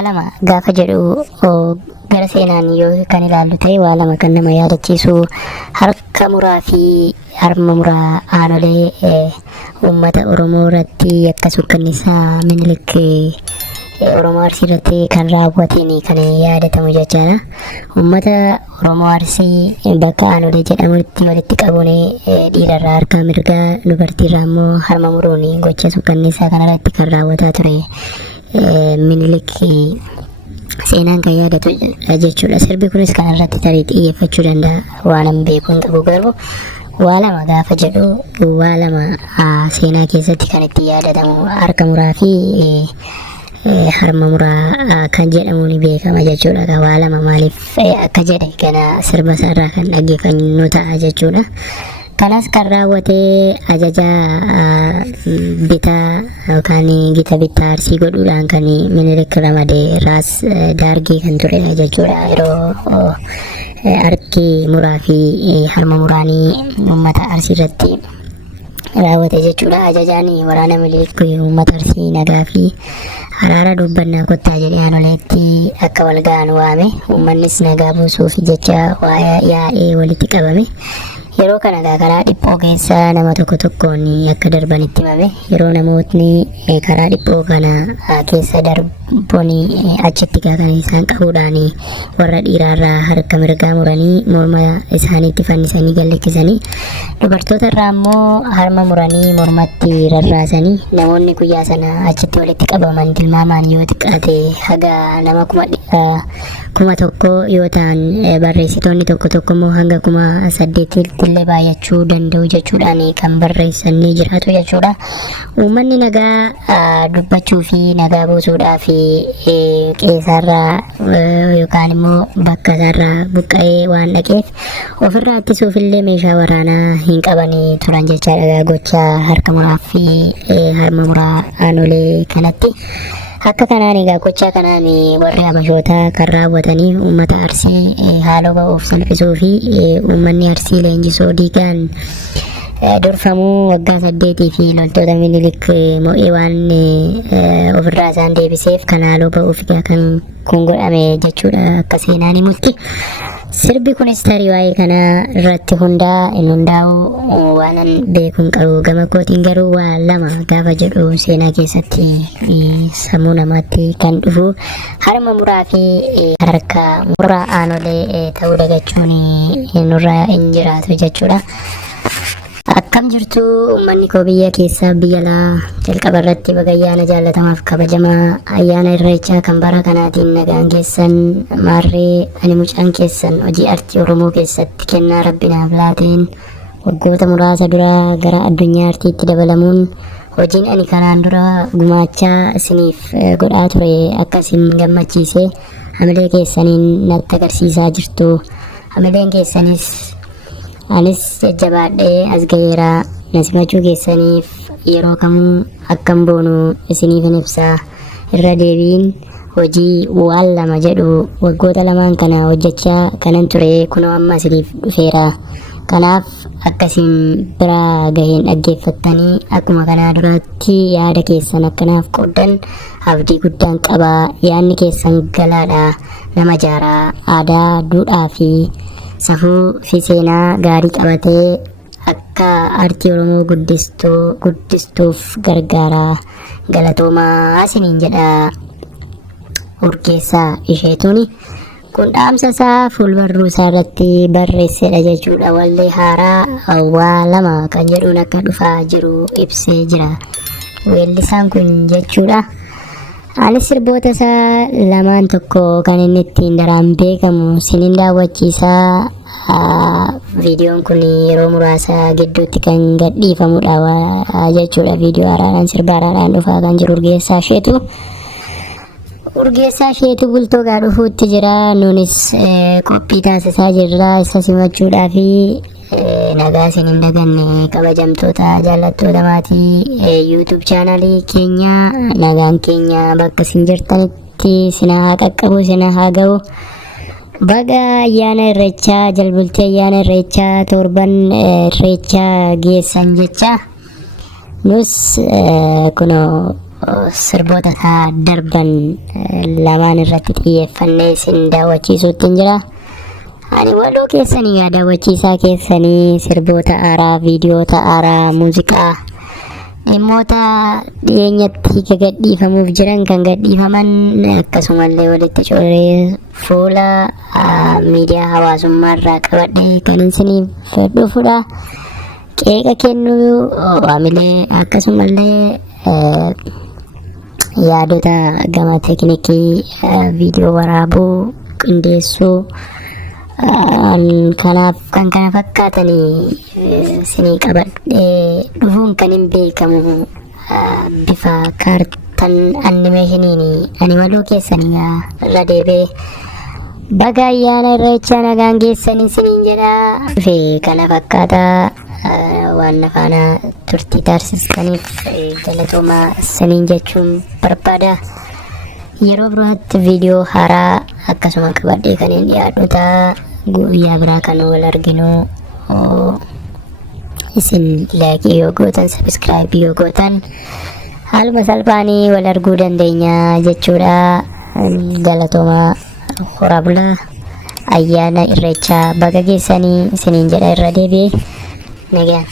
Walama gaafa jedhu gara seenaan yoo kan ilaallu ta'e walama kan nama yaadachiisu harka muraa fi harma muraa aanolee uummata Oromoo irratti akka sukkannisaa Minilik Oromoo Arsii irratti kan raawwateen kan yaadatamu jechaadha. Uummata Oromoo Arsii bakka aanolee jedhamutti walitti qabuun dhiirarraa harka mirgaa dubartiirraa immoo harma muruun gocha sukkannisaa kanarratti kan raawwataa ture Minilik seenaan kan yaadatu jechuudha. Sirbi kunis kan irratti tarii xiyyeeffachuu danda'a waan hin beekuun qabu garuu walama gaafa jedhu walama seenaa keessatti kan itti yaadatamu harka muraa fi harma muraa kan jedhamu ni beekama jechuudha. Walama maaliif akka jedhe kana sirba isaarraa kan dhaggeeffannu ta'a jechuudha. Kanas kan raawwatee ajaja bitaa yookaan gita bitaa Arsii godhuudhaan kan Minilik ramadee Raas Daargee kan ture jechuudha. Yeroo harki muraa fi harma muraanii uummata Arsii irratti raawwate jechuudha. Ajajaan waraana Minilik uummata Arsii nagaa fi araara dubbannaa kottaa jedhee aanoleetti akka wal ga'an waame. Uummannis nagaa buusuuf jecha yaa'ee walitti qabame. Yeroo kana karaa dhiphoo keessa nama tokkoon akka darban itti himame. Yeroo namootni karaa dhiphoo kana keessa darboon achitti kan isaan qabuudhaan warra dhiiraarraa harka mirgaa muranii morma isaaniitti fannisanii galleessisanii dubartoota irraa immoo harma muranii mormatti rarraasanii namoonni guyyaa sana achitti walitti qabaman tilmaamaan yoo xiqqaate haga nama 1,000 yoo ta'an barreessitoonni tokko immoo hanga 8,000 illee baay'achuu danda'u jechuudhaan kan barreessanii jiraatu jechuudha. Uummanni nagaa dubbachuu fi nagaa buusuudhaa fi qe'eerraa yookaan immoo bakka isaarraa buqqa'ee waan dhaqeef ofirraa ittisuuf illee meeshaa waraanaa hin qabanii turan jechaadha. Gocha harka muraa fi harma muraa aanolee kanatti. Akka kanaan egaa gochaa kanaan warri Habashootaa kan raawwatanii uummata Arsii haaloo ba'uuf salphisuu fi uummanni Arsii leenjisoo diigaan durfamuu waggaa 8 fi loltoota Minilik mo'ee waan ofirraa isaan deebiseef kan haaloo ba'uuf kan kun godhame jechuudha akka seenaan himutti. Sirbi kunis tarii waa'ee kana irratti hundaa'u waan beekuun qabu gama kootiin garuu walama gaafa jedhu seenaa keessatti sammuu namaatti kan dhufu harma muraa fi harka muraa aanolee ta'uu dagachuun nurra hin jiraatu jechuudha. Akkam jirtu uummanni koo biyya keessaa biyya alaa jalqaba irratti baga ayyaana jaallatamaaf kabajamaa ayyaana irreechaa kan bara kanaatiin nagaan keessan maarree ani mucaan keessan hojii artii Oromoo keessatti kennaa rabbi naaf laateen waggoota muraasa dura gara addunyaa artiitti dabalamuun hojiin ani kanaan dura gumaachaa isiniif godhaa ture akkasiin gammachiisee hamilee keessaniin natti agarsiisaa jirtu. Hamileen keessanis anis jajjabaadhee as gaheeraa na simachuu keessaniif yeroo kamuu akkam boonu isiniifin ibsaa. Irra deebiin hojii walama jedhu waggoota lamaan kana hojjechaa kanan ture kunoo amma isiniif dhufeera. Kanaaf akkasiin bira gaheen dhaggeeffattanii akkuma kanaa duraatti yaada keessan akkanaaf qoodan abdii guddaan qaba. Yaadni keessan galaadha, nama jaaraa, aadaa, duudhaa fi safuu fi seenaa gaarii qabatee akka artii Oromoo guddistuuf gargaara. Galatoomaa isiniin jedha Urgeessaa Isheetuuni. Kun dhaamsa isaa fuulbarruu isaa irratti barreessedha jechuudha. Wallee haaraa walama kan jedhuun akka dhufaa jiru ibsee jira weellisaan kun jechuudha. Anis sirboota isaa lamaan tokko kan inni ittiin daraan beekamu sinin daawwachiisaa. Viidiyoon kun yeroo muraasa gidduutti kan gadhiifamudha jechuudha. Viidiyoo haaraadhaan sirba haaraadhaan dhufaa kan jiru Urgeessaa Isheetu bultoo gaa dhufuutti jira. Nunis qophii taasisaa jirra isa simachuudhaa fi nagaa isin hin daganne kabajamtoota jaallattoota maatii YouTube chaanalii keenya nagaan keenya bakka isin jirtanitti sina haa qaqqabu sina haa ga'u. Baga ayyaana irreechaa jalbultee ayyaana irreechaa torban irreechaa geessan jecha nus kunoo sirboota isaa darban lamaan irratti xiyyeeffannee isin daawwachiisuutti jira. Ani waloo keessanii daawwachiisaa keessanii sirboota haaraa, viidiyoota haaraa, muuziqaa dhimmoota dhiyeenyatti gadhiifamuuf jiran kan gadhiifaman akkasumallee walitti coree fuula miidiyaa hawaasummaa irraa qabadhee kan isiniif dhufudha. Qeeqa kennuu waamilee akkasumallee yaadota gama teeknikii viidiyoo waraabuu qindeessuu kanaaf kan kana fakkaatanii isinii qabadhee dhufuun kan hin beekamu bifa kaartan animeeshiniin ani waloo keessanii irra deebee baga ayyaana irreechaa nagaan geessanii isiniin jedha. Fi kana fakkaataa waan faana turtii taasistaniif galatoomaa isiniin jechuun barbaada. Yeroo biraatti viidiyoo haaraa akkasuma qabadhee kan hin dhiyaadhuta. Guyyaa biraa kan wal arginu isin laayikii yoo gootan, sabiskiraaybii yoo gootan haaluma salphaanii wal arguu dandeenya jechuudha. Galatoomaa horaa bulaa. Ayyaana irreechaa baga geessanii isiniin jedha irra deebi'ee nagaan.